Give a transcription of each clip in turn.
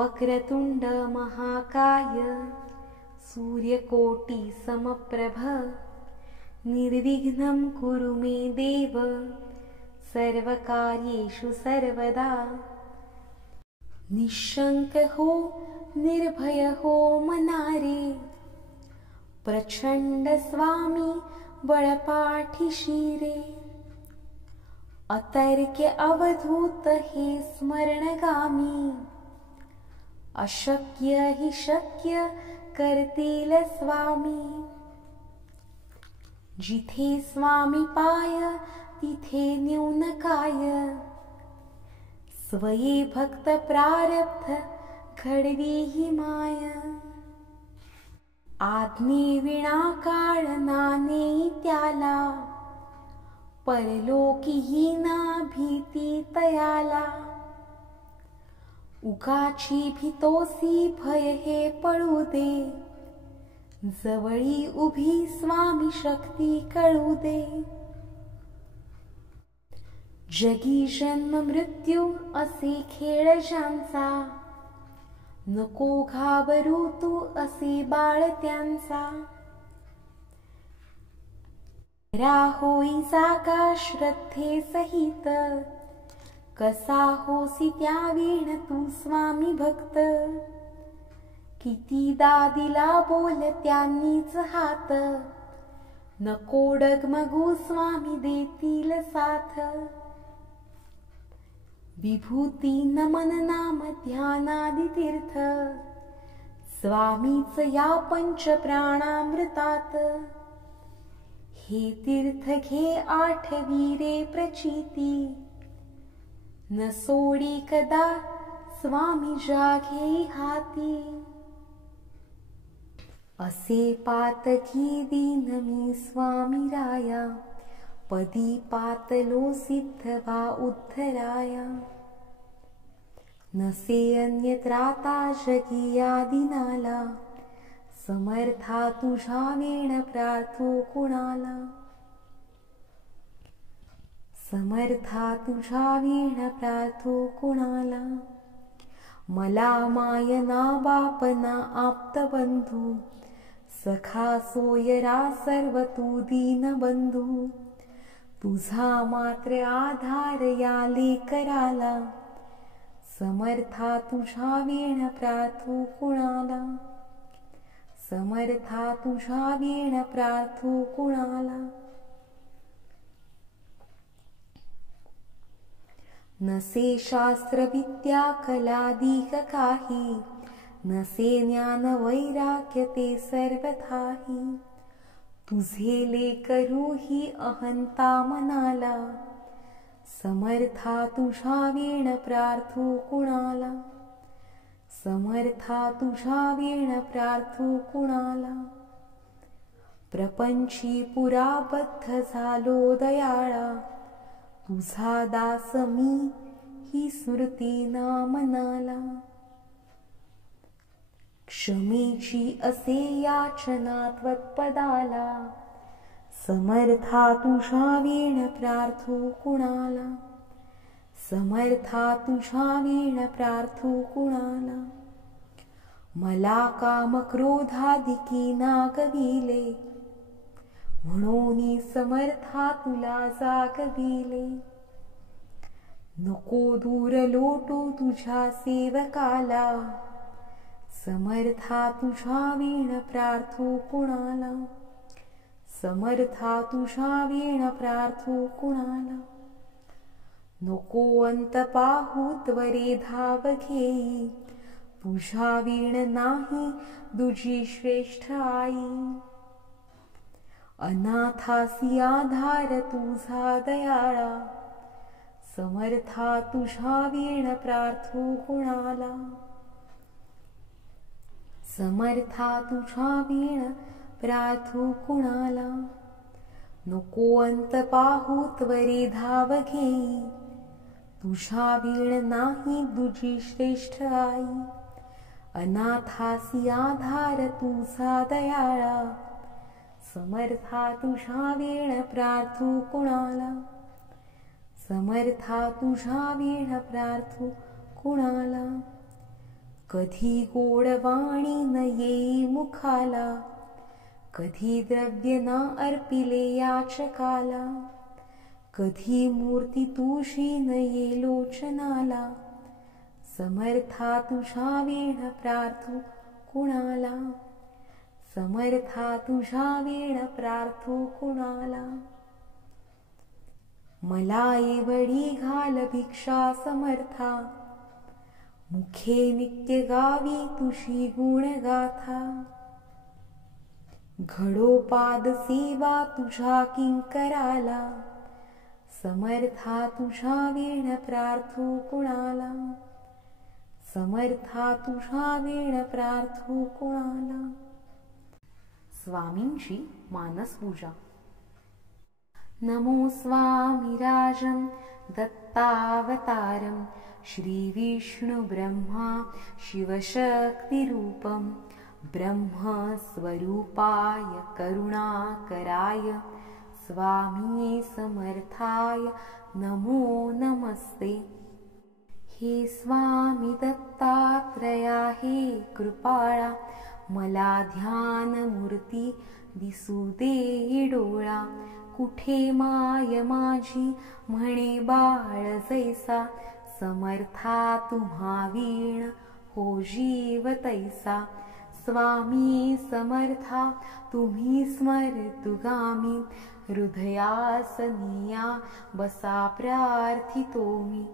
वक्रतुंड महाकाय सूर्यकोटि समप्रभ निर्विघ्नं कुरु मे देव सर्वकार्येषु सर्वदा। निशंक हो निर्भय हो मनारे प्रचंड स्वामी बळपाठीशी रे। अतर्क्य अवधूत हे स्मरणगामी अशक्य हि शक्य करतील स्वामी। जिथे स्वामी पाय तिथे न्यून काय स्वये भक्त प्रारब्ध घडवी ही माय। आज्ञे विना काळ नाने त्याला परलोकी ही ना भीती तयाला। उगाची भीतोसी भय हे पळू दे जवळी उभी स्वामी शक्ती कळू दे। जगी जन्म मृत्यू असे खेळ ज्यांचा नको घाबरू तू असे बाळ त्यांचा। होई जागा श्रद्धे सहित कसा होसी त्या वीण तू स्वामी भक्त। कितीदा दिला बोल त्यांनीच हात नको डगमगू स्वामी देतील साथ। विभूती नमन नाम ध्यानादि तीर्थ स्वामीच या पंच प्राणामृतात। हे तीर्थ घे आठवी रे प्रचिती न सोडी कदा स्वामी जाघे हाती। असे पातकी दीन मी स्वामी राया पदी पातलो सिद्ध वा उद्धराया। नसे अन्यत्राता जगी या दिनाला समर्था तुझा वेण प्रार्थो कुणाला। समर्था तुझा वेण प्रार्थो कुणाला। मला मायना बापना आप्त बंधू सखा सोयरा सर्व तू दीन बंधू। तुझा मात्र आधार या लेकराला समर्था तुझा वेण प्रार्थो कुणाला। समर्था तुझा वेण प्रार्थो कुणाला। नसे शास्त्र विद्या कलादिक काही नसे ज्ञान वैराग्य ते सर्वथाही। तुझे लेकरू ही अहंता मनाला समर्था तुझा वेण प्रार्थो कुणाला। समर्था तुझा वेण प्रार्थो कुणाला। प्रपंची पुराबद्ध झालो दयाळा तुझा दास मी ही स्मृती ना मनाला। क्षमेची असे याचना त्वत्पदाला समर्था तुझा वेण प्रार्थो कुणाला। समर्था तुझा वेण प्रार्थो कुणाला। मला काम क्रोधादिकी नागविले म्हणून समर्था तुला जागविले। नको दूर लोटू तुझ्या सेवकाला समर्था तुझा वेण प्रार्थो कुणाला। समर्था तुझा वेण प्रार्थो कुणाला। नको अंत पाहू त्वरे धाव घेई तुझा वीण नाही दुजी श्रेष्ठ आई। अनाथासी आधार तुझा दयाळा समर्था तुझा वीण प्रार्थो कुणाला। समर्था तुझा वीण प्रार्थो कुणाला। नको अंत पाहू त्वरे धाव घेई तुझा वीण नाही दुजी श्रेष्ठ आई। अनाथासी आधार तुझा दयाळा समर्था तुझा वेण प्रार्थो कुणाला। समर्था तुझा वेण प्रार्थो कुणाला। कधी गोडवाणी न येई मुखाला, कधी द्रव्य ना अर्पिले याचकाला, कधी मूर्ती तुझी न ये लोचनाला, समर्था तुझा वीण प्रार्थू कुणाला, समर्था तुझा वीण प्रार्थू कुणाला. मला एवढी घाल भिक्षा समर्था, मुखे नित्य गावी तुझी गुणगाथा. घडोपाद सेवा तुझा किंकराला, समर्था तुझा वीण प्रार्थू कुणाला, समर्था तुझा वीण प्रार्थू कुणाला. स्वामींची मानसपूजा. नमो स्वामिराजं दत्तावतारं श्रीविष्णुब्रह्मा शिवशक्तिरूपं ब्रह्मस्वरूपाय करुणाकराय स्वामी समर्थाय नमो नमस्ते. हे स्वामी दत्तात्रया हे कृपाळा, मला ध्यानमूर्ती दिसू दे डोळा. कुठे माय माझी म्हणे बाळ जैसा, समर्था तुम्हा वीण हो जीव तैसा. स्वामी समर्था तुम्ही स्मरतुगामी, हृदयासनिया बसा प्रार्थितो मी.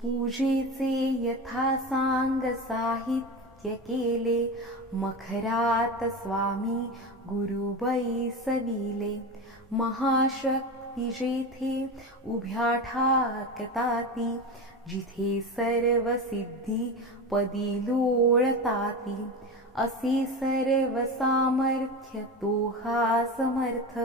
पूजेचे यथा सांग साहित्य केले, मखरात स्वामी गुरु बैसविले. महाशक्ती जेथे उभ्या ठाकताती, जिथे सर्व सिद्धी पदी लोळताती. असे सर्व सामर्थ्य तो हा समर्थ,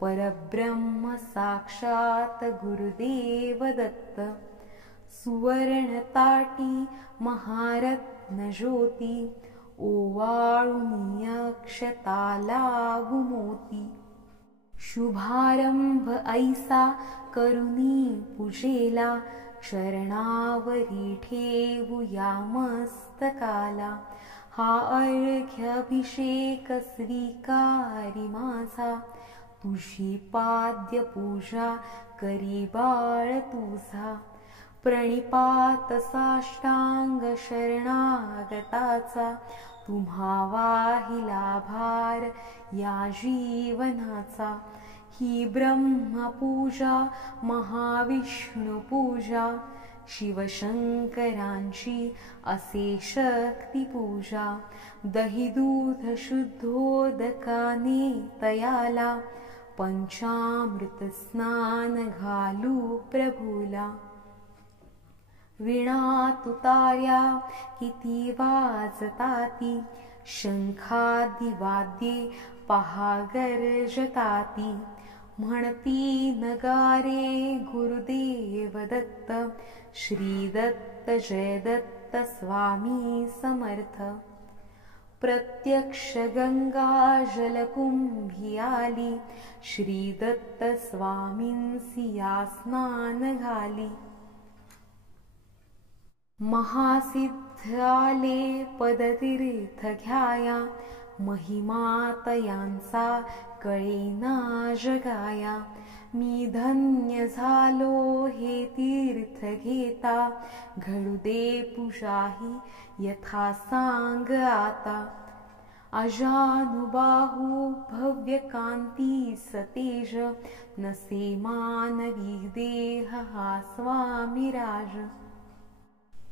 परब्रह्म साक्षात गुरुदेव दत्त. सुवर्ण ताटी महारत्न ज्योती, ओवाळूनी अक्षता लागू मोती. शुभारंभ ऐसा करुनी पूजेला, चरणावरी ठेवूया मस्तकाला. हा अर्घ्याभिषेक स्वीकारी माझा, तुझी पाद्य पूजा करी बाळ तुझा. प्रणिपात साष्टांग शरणागताचा, तुम्हा वाहिला भार या जीवनाचा. ही ब्रह्मपूजा महाविष्णू पूजा, शिवशंकरांची असे शक्ती पूजा. दही दूध शुद्धोदकाने तयाला, पंचामृत स्नान घालू प्रभूला. वीणा तुतार्या किती वाजताती, शंखादि वाद्ये पहा गर्जताती. म्हणती नगारे गुरुदेव दत्त, श्री दत्त जय दत्त स्वामी समर्थ. प्रत्यक्ष गंगा जलकुंभी आली, श्री दत्त स्वामींसी या स्नान घाली. महासिद्ध आले पदतीर्थ घ्याया, महिमा तयांचा कळेना जगाया. मी धन्य झालो हे तीर्थ घेता, घडू दे पूजाही यथा सांग आता. अजानुबाहू भव्य कांती सतेज, नसे मानवी देह हा स्वामीराज.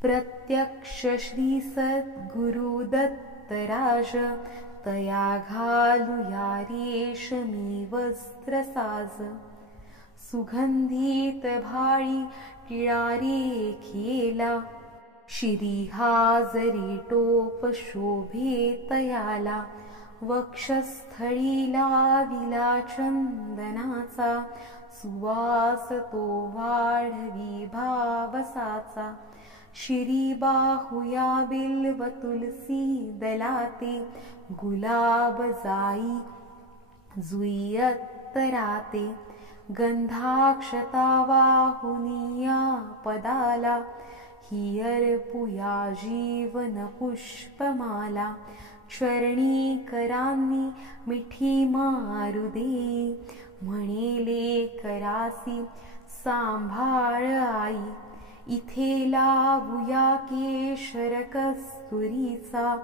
प्रत्यक्ष श्री सद्गुरु दत्तराज, तया घालूया रेशमी वस्त्र साज. सुगंधित भाळी टिळारे खेला, शिरी हाजरी टोप शोभे तयाला. वक्षस्थळी लाविला चंदनाचा, सुवास तो वाढवी भावसाचा. शिरी बाहुया बिल्व तुलसी दलाते, गुलाब जाई जुई अत्तराते. गंधाक्षता वाहुनिया पदाला, ही अर्पुया जीवन पुष्पमाला. चरणी करांनी मिठी मारू दे, म्हणेले करासी सांभाळ आई. इथे लावूया केशर कस्तुरीचा,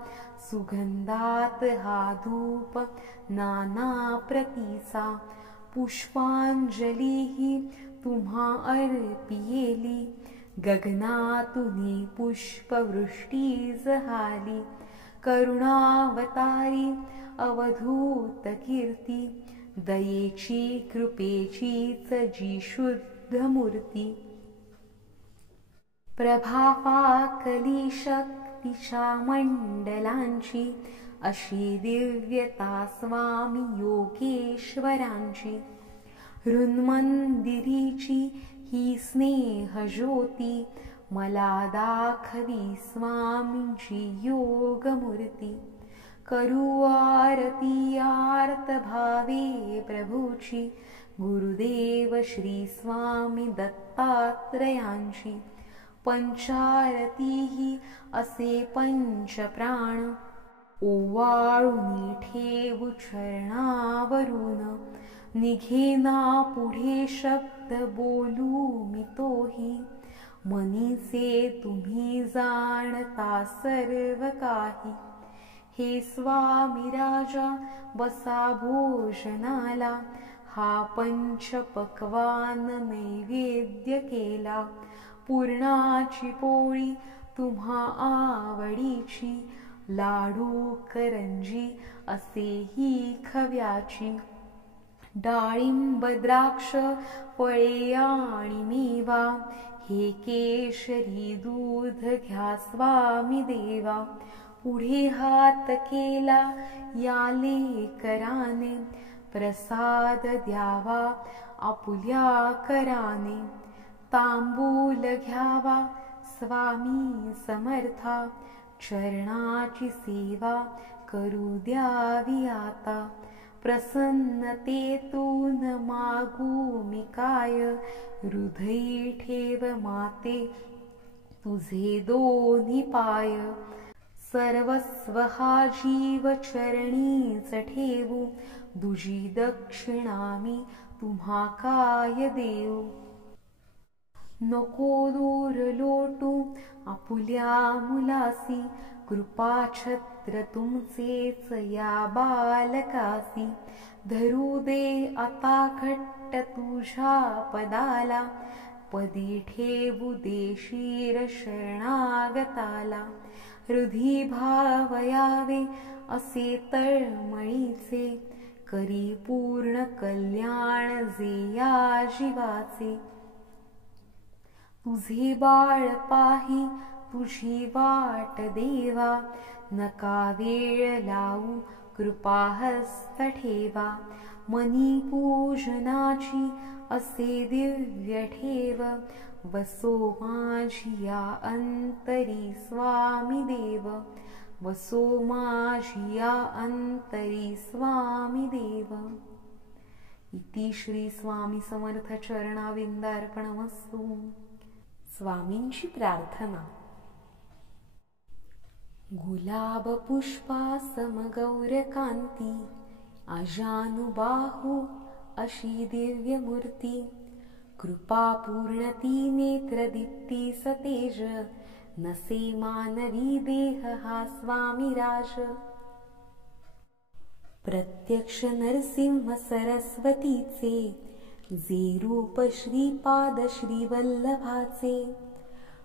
सुगंधात हा धूप नाना प्रतीचा. पुष्पांजली तुम्हा अर्पियेली, गगनातून पुष्पवृष्टी झाली. करुणावतारी अवधूत कीर्ती, दयेची कृपेचीच जी शुद्ध मूर्ती. प्रभापाकली शक्तीच्या मंडलांची, अशी दिव्यता स्वामी योगेश्वरांची. हृन्मंदिरीची ही स्नेह ज्योती, मला दाखवी स्वामींची योगमूर्ती. करू आरती आर्त भावे प्रभूची, गुरुदेव श्री स्वामी दत्तात्रयांची. पंचारती ही असे पंचप्राण, ओवाळून ठेवू चरणावरून. निघेना पुढे शब्द बोलू मी तोही, मनीचे तुम्ही जाणता सर्व काही. हे स्वामी राजा बसा भोजनाला, हा पंचपक्वान नैवेद्य केला. पुरणाची पोळी तुम्हा आवडीची, लाडू करंजी असेही खव्याची. डाळिंब द्राक्ष फळे आणि मेवा, हे केशरी दूध घ्या स्वामी देवा. पुढे हात केला याले कराने, प्रसाद द्यावा आपुल्या कराने. तांबूल घ्यावा स्वामी समर्था, चरणाची सेवा करू द्यावी आता. प्रसन्नतेतून मागू मी काय, हृदयी ठेव माते तुझे दोन्ही पाय. सर्वस्व हा जीव चरणीच ठेवू, दुजी दक्षिणा मी तुम्हा काय देऊ. नको दूर लोटू आपुल्या मुलासी, कृपाछत्र तुमचेच या बालकासी. धरू दे आता घट्ट तुझ्या पदाला, पदी ठेवू दे शिर शरणागताला. हृदि भावयावे असे तळमळीचे, करी पूर्ण कल्याण जे या जीवाचे. तुझे बाळ पाही तुझी वाट देवा, नका वेळ लावू कृपाहस्त ठेवा. मनी पूजनाची असे दिव्य ठेव, वसो माझी या अंतरी स्वामी देव. वसो माझी या अंतरी स्वामी देव. इति श्री स्वामी समर्थ चरणाविंदार्पणमस्तु. स्वामींची प्रार्थना. गुलाब पुष्पा समगौरकांती, अजानुबाहू अशी दिव्य मूर्ती. कृपा पूर्णती नेत्रदीप्ती सतेज, नसे मानवी देह हा स्वामी राज. प्रत्यक्ष नरसिंह सरस्वतीचे, जे रूप श्रीपाद श्रीवल्लभाचे.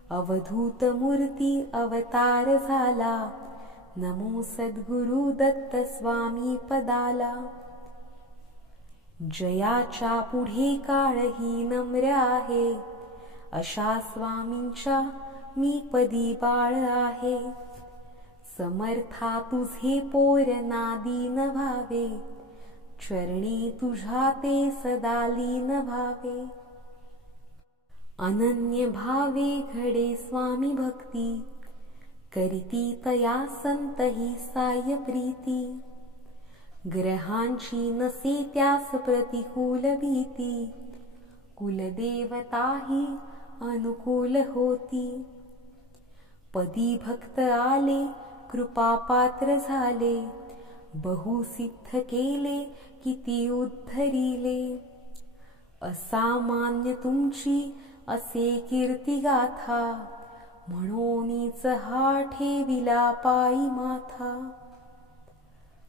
अवधूत मूर्ती अवतार झाला, नमो सद्गुरु दत्त स्वामी पदाला. जयाच्या पुढे काळही नम्र आहे, अशा स्वामींच्या मी पदी बाळ आहे. समर्था तुझे पोर नादीन भावे, चरणी तुझ्या ते सदा लीन भावे. अनन्य भावे घडे स्वामी भक्ती, करीती तया संत ही साय प्रीती. ग्रहांची नसे त्यास प्रतिकूल भीती, कुलदेवता ही अनुकूल होती. पदी भक्त आले कृपा पात्र झाले, बहुसिद्ध केले किती उद्धरिले. असामान्य तुमची असे कीर्ती गाथा, म्हणूनच हा ठेविला पायी माथा.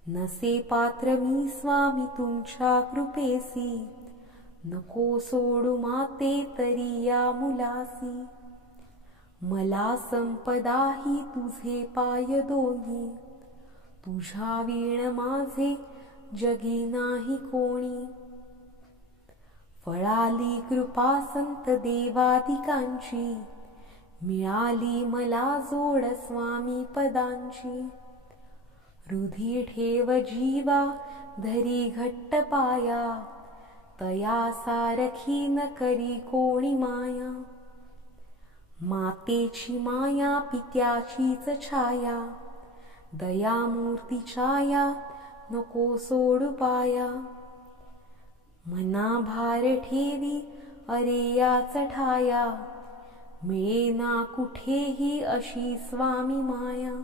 नसे पात्र मी स्वामी तुमच्या कृपेसी, नको सोडू माते तरी या मुलासी. मला संपदाही तुझे पाय दोन्ही, तुझ्या वीण माझे जगी नाही कोणी. फळाली कृपा संत देवादिकांची, मिळाली मला जोड स्वामी पदांची. हृदय ठेव जीवा धरी घट्ट पाया, तया सारखी न करी कोणी माया. मातेची माया पित्याचीच छाया, दयामूर्ती छाया नको सोडू पाया. मना भार ठेवी अरे याच ठाया, मिळेना कुठेही अशी स्वामी माया.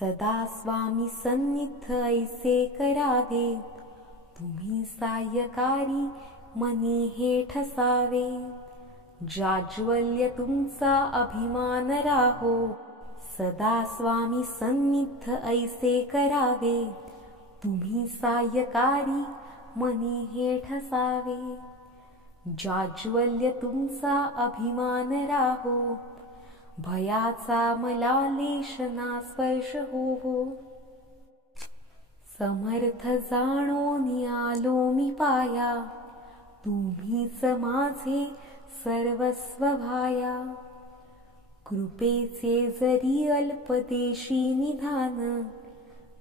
सदा स्वामी सन्निध ऐसे करावे, तुम्ही सायकारी मनी हे ठसावे. जाज्वल्य तुमचा अभिमान राहो, सदा स्वामी सन्निध ऐसे करावे. तुम्ही सायकारी मनी हे ठसावे. जाज्वल्य तुमचा अभिमान राहो, भयाचा मला लेश ना स्पर्श होवो. समर्थ जाणोनी आलो मी पाया, तुम्हीच माझे सर्वस्व भाया. कृपेचे जरी अल्पदेशी निधान,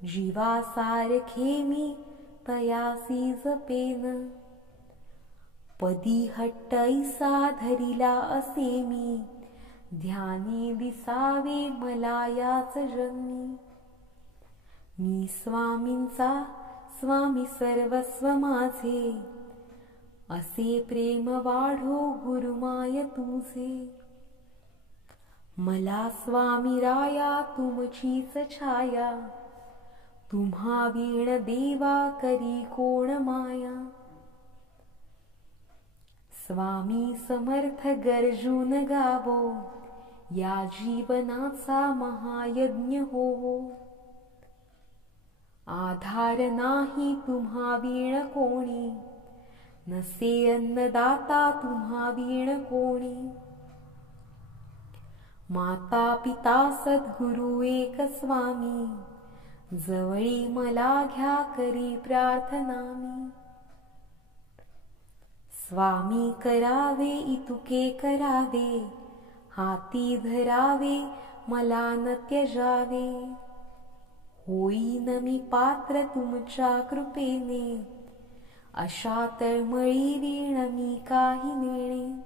जीवासारखे मी तयासी जपेन. पदी हट्ट ऐसा धरिला असे मी, ध्यानी दिसावे मला याच जन्मी. मी स्वामींचा स्वामी सर्वस्व माझे, असे प्रेम वाढो गुरुमाय तुझे. मला स्वामी राया तुमचीच छाया, तुम्हा वीण देवा करी कोण माया. स्वामी समर्थ गर्जून गावो, या जीवनाचा महायज्ञ होवो. आधार नाही तुम्हा वीण कोणी, नसे अन्नदाता तुम्हा वीण कोणी. माता पिता सद्गुरु एक स्वामी, जवळी मला घ्या करी प्रार्थना मी. स्वामी करावे इतुके करावे, हाती धरावे मला न त्यजावे. होईन मी पात्र तुमच्या कृपेने, अशा तळमळी वीण मी काही नेणे.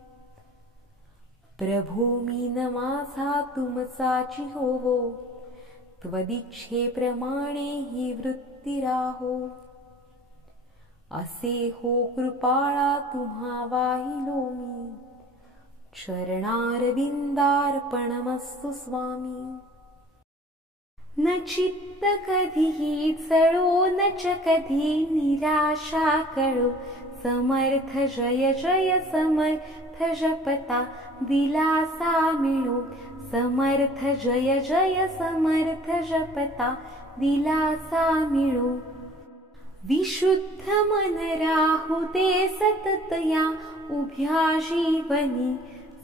प्रभू मी न माझा तुमचाची होवो, त्वदिच्छेप्रमाणे ही वृत्ती राहो. असे हो कृपाळा तुम्हा वाहिलो मी, चरणारविंदार्पणमस्तु स्वामी. न चित्त कधीही चळो न च कधी निराशा कळो. समर्थ जय जय समर्थ जपता दिलासा मिळो. समर्थ जय जय समर्थ जपता दिलासा मिळो. विशुद्ध मन राहू दे सतत या उभ्या जीवनी.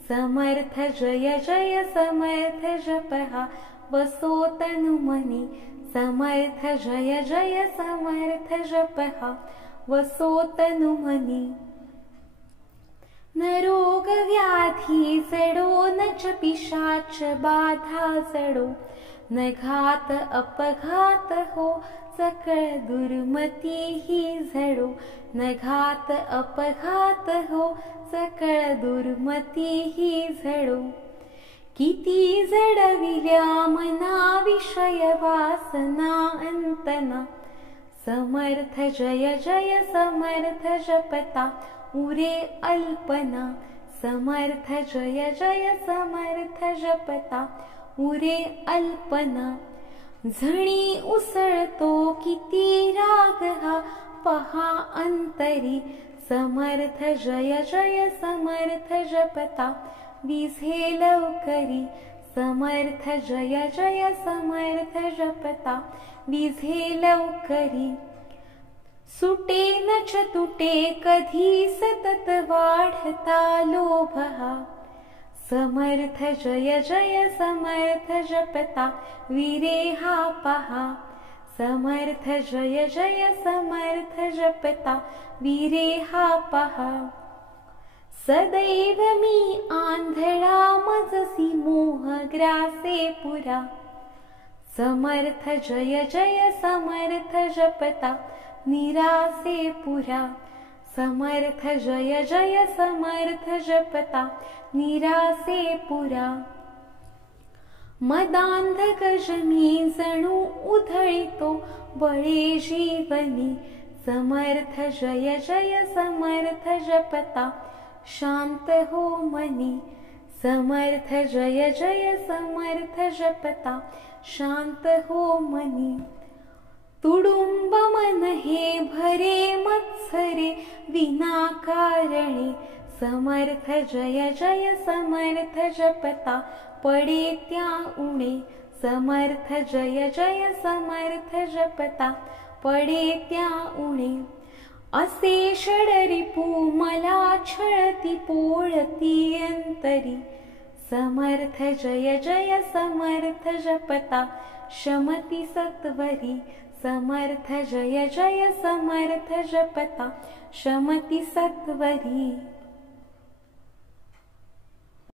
समर्थ जय जय समर्थ जपहा वसो तनु मनी. समर्थ जय जय समर्थ जपहा वसो तनु मनी. न रोग व्याधी जडो न च पिशाच बाधा जडो. न घात अपघात हो सकळ दुर्मती ही झडो. न घात अपघात हो सकळ दुर्मती ही झडो. किती जडविल्या मना विषय वासना अंतना. समर्थ जय जय समर्थ जपता उरे अल्पना. समर्थ जय जय समर्थ जपता उरे अल्पना. झणी उसळतो किती राग हा पहा अंतरी. समर्थ जय जय समर्थ जपता विझे लवकरी. समर्थ जय जय समर्थ जपता विझे लवकरी. सुटे न तुटे कधी सतत वाढता लोभ हा. समर्थ जय जय समर्थ जपता वीरे हा पहा. समर्थ जय जय समर्थ जपता वीरे हा पहा. सदैव मी आंधळा मजसी मोहग्रासे पुरा. समर्थ जय जय समर्थ जपता निरासे पुरा. समर्थ जय जय समर्थ जपता निरासे पुरा. मदांध गजनी जणू उधळितो बळे जीवनी. समर्थ जय जय समर्थ जपता शांत हो मनी. समर्थ जय जय समर्थ जपता शांत हो मनी. तुडुंब मन हे भरे मत्सरे विनाकारणे. समर्थ जय जय समर्थ जपता पडे त्या उणे. समर्थ जय जय समर्थ जपता पडे त्या उणे. असे षडरिपू मला छळती पोळती अंतरी. समर्थ जय जय समर्थ जपता शमती सत्वरी. समर्थ जय जय समर्थ जपता शमती सत्वरी.